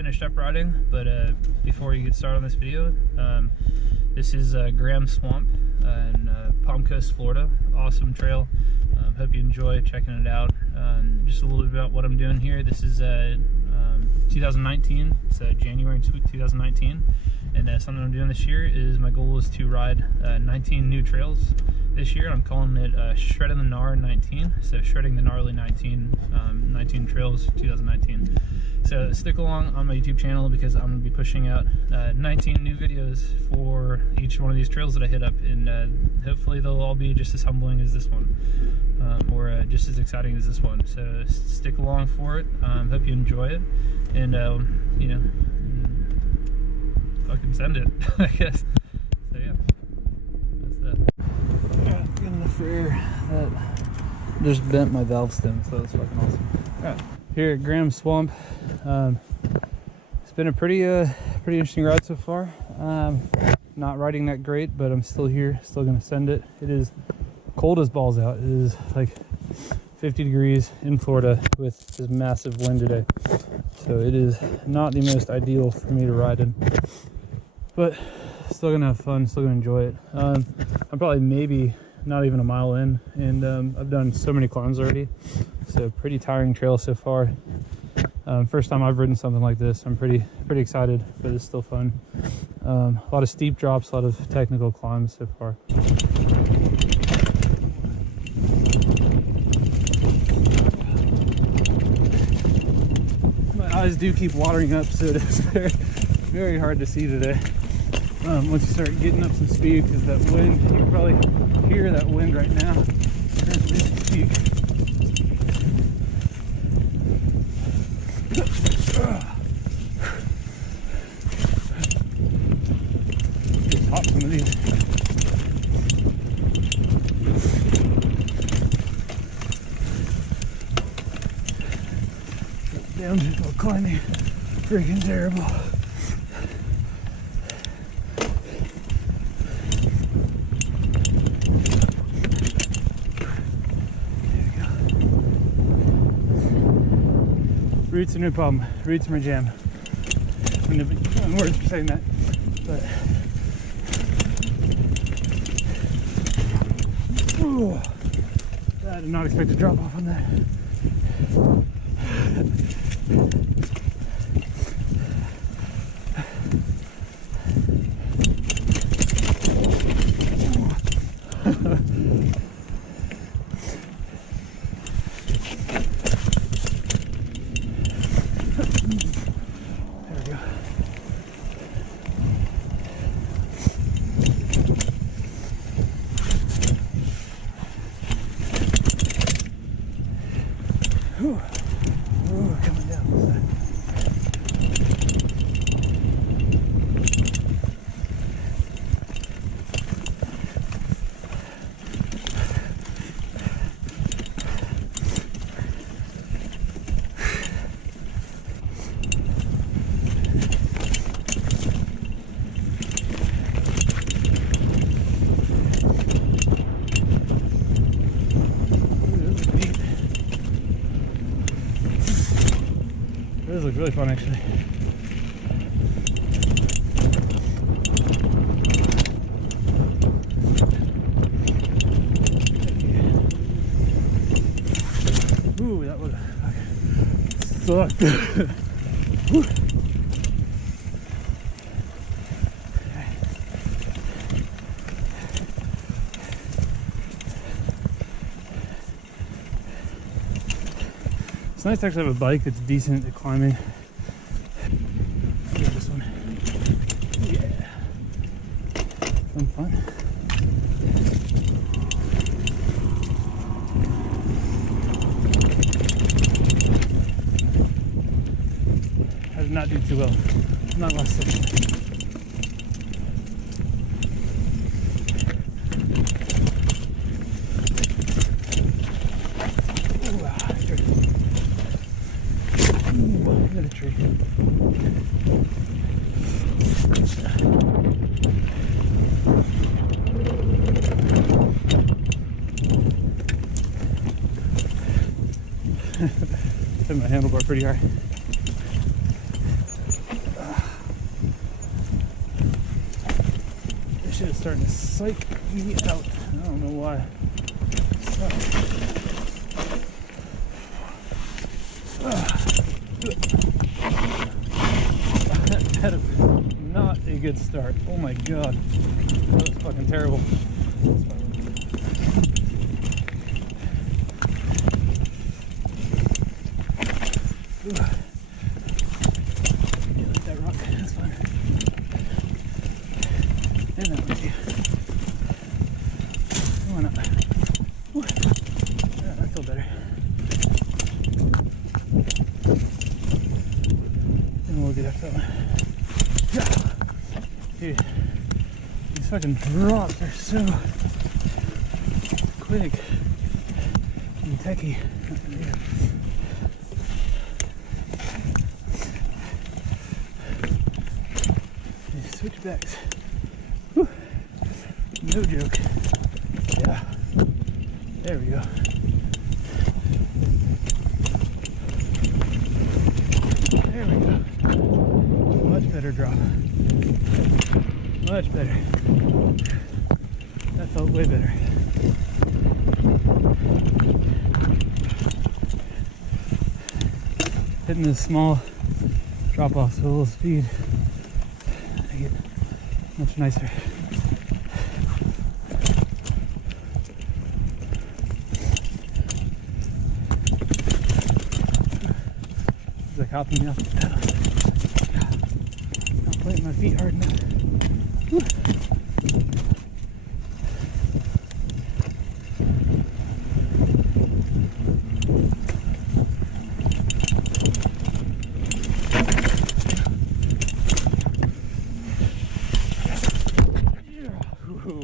finished up riding, but before you get started on this video, this is Graham Swamp in Palm Coast, Florida. Awesome trail. Hope you enjoy checking it out. Just a little bit about what I'm doing here. This is 2019. It's January 2019, and something I'm doing this year is my goal is to ride 19 new trails this year. I'm calling it Shredding the Gnar 19. So shredding the gnarly 19 trails 2019. So stick along on my YouTube channel because I'm going to be pushing out 19 new videos for each one of these trails that I hit up, and hopefully they'll all be just as humbling as this one, or just as exciting as this one. So stick along for it. Hope you enjoy it, and you know, fucking send it, I guess. So yeah, that's that. Yeah, good enough for air. That just bent my valve stem, so that's fucking awesome. All right. Here at Graham Swamp. It's been a pretty interesting ride so far. Not riding that great, but I'm still here, still gonna send it. It is cold as balls out. It is like 50 degrees in Florida with this massive wind today. So it is not the most ideal for me to ride in, but still gonna have fun, still gonna enjoy it. I'm probably maybe not even a mile in, and I've done so many climbs already. So pretty tiring trail so far. First time I've ridden something like this. I'm pretty excited, but it's still fun. A lot of steep drops, a lot of technical climbs so far. My eyes do keep watering up, so it is very hard to see today. Once you start getting up some speed, because that wind, you can probably hear that wind right now. There's the peak. Just hop some of these. Downhill climbing, freaking terrible. Roots are no problem. Roots are my jam. I'm never using words for saying that, but ooh, I did not expect to drop off on that. Ooh, coming down this side. This looks really fun, actually. Ooh, that would have sucked. It's nice to actually have a bike that's decent at climbing. Look at this one. Yeah. Fun. I did not do too well. Not last session. Look at the tree. Hit my handlebar pretty hard. shit is starting to psych me out. I don't know why. That is not a good start. Oh my god. That was fucking terrible. Yeah, like that rock. That's fine. And that one too. Why not? Whew. Yeah, I feel better. And we'll get after that one. Dude, these fucking drops are so quick and techy. Switchbacks. Whew. No joke. Yeah. There we go. There we go. Much better drop. Much better. That felt way better. Hitting this small drop offs with a little speed. I get much nicer. It's like hopping me off the pedal. Not putting my feet hard enough. Whew.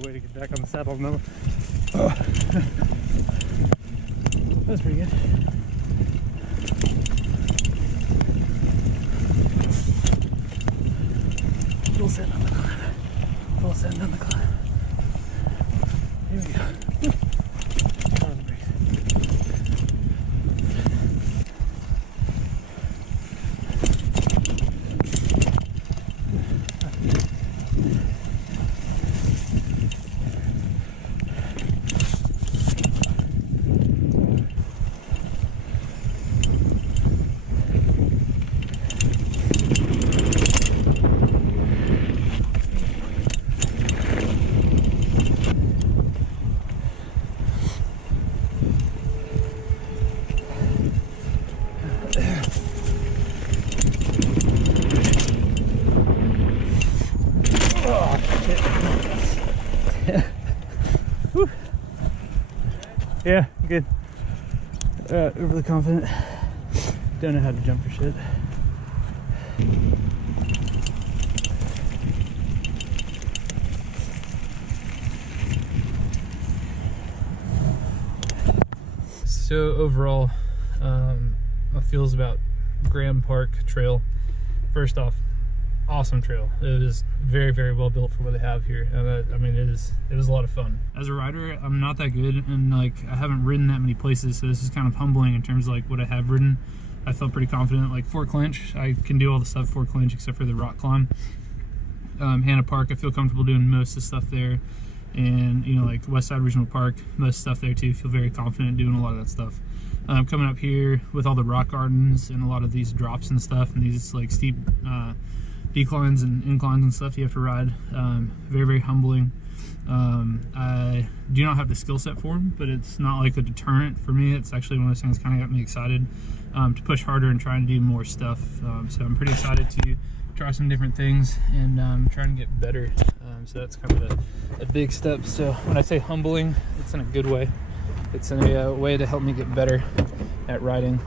Way to get back on the saddle, no. Oh. That's pretty good. Full send on the climb. Full send on the climb. Here we go. On the brakes. Yeah, good. Overly confident. Don't know how to jump for shit. So overall, my feels about Graham Park Trail. First off, awesome trail. It is very, very well built for what they have here. I mean, it was a lot of fun. As a rider, I'm not that good, and like I haven't ridden that many places, so this is kind of humbling in terms of like what I have ridden. I felt pretty confident. Like Fort Clinch, I can do all the stuff Fort Clinch except for the rock climb. Hannah Park, I feel comfortable doing most of the stuff there, and you know, like West Side Regional Park, most stuff there too. Feel very confident doing a lot of that stuff. Coming up here with all the rock gardens and a lot of these drops and stuff, and these like steep declines and inclines and stuff you have to ride. Very, very humbling. I do not have the skill set for them, but it's not like a deterrent for me. It's actually one of those things that kind of got me excited to push harder and try to do more stuff. So I'm pretty excited to try some different things and trying to get better. So that's kind of a big step. So when I say humbling, it's in a good way. It's in a way to help me get better at riding,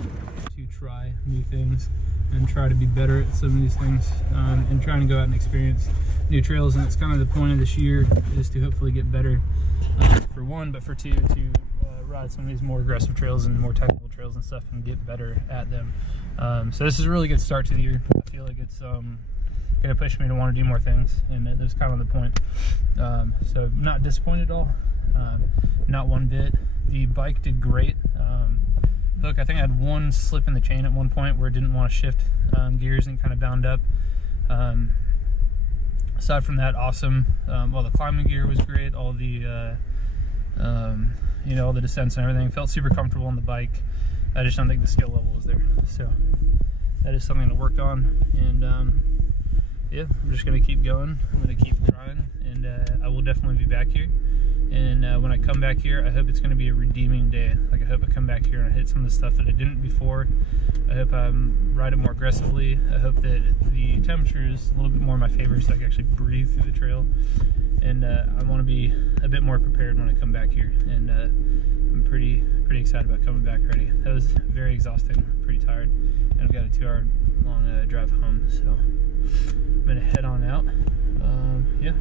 to try new things and try to be better at some of these things, and trying to go out and experience new trails. And it's kind of the point of this year, is to hopefully get better, for one, but for two, to ride some of these more aggressive trails and more technical trails and stuff and get better at them. So this is a really good start to the year. I feel like it's gonna push me to want to do more things, and that's kind of the point. So not disappointed at all, not one bit. The bike did great. Hook, I think I had one slip in the chain at one point where it didn't want to shift gears and kind of bound up. aside from that, awesome. Well, the climbing gear was great. All the you know, all the descents and everything. Felt super comfortable on the bike. I just don't think the skill level was there. So that is something to work on. And yeah, I'm just gonna keep going. I'm gonna keep trying, and I will definitely be back here. And when I come back here, I hope it's gonna be a redeeming day. Like, I hope I come back here and I hit some of the stuff that I didn't before. I hope I ride it more aggressively. I hope that the temperature is a little bit more my favor, so I can actually breathe through the trail. And I want to be a bit more prepared when I come back here. And I'm pretty excited about coming back ready. That was very exhausting, pretty tired, and I've got a 2-hour long drive home. So I'm gonna head on out. Yeah.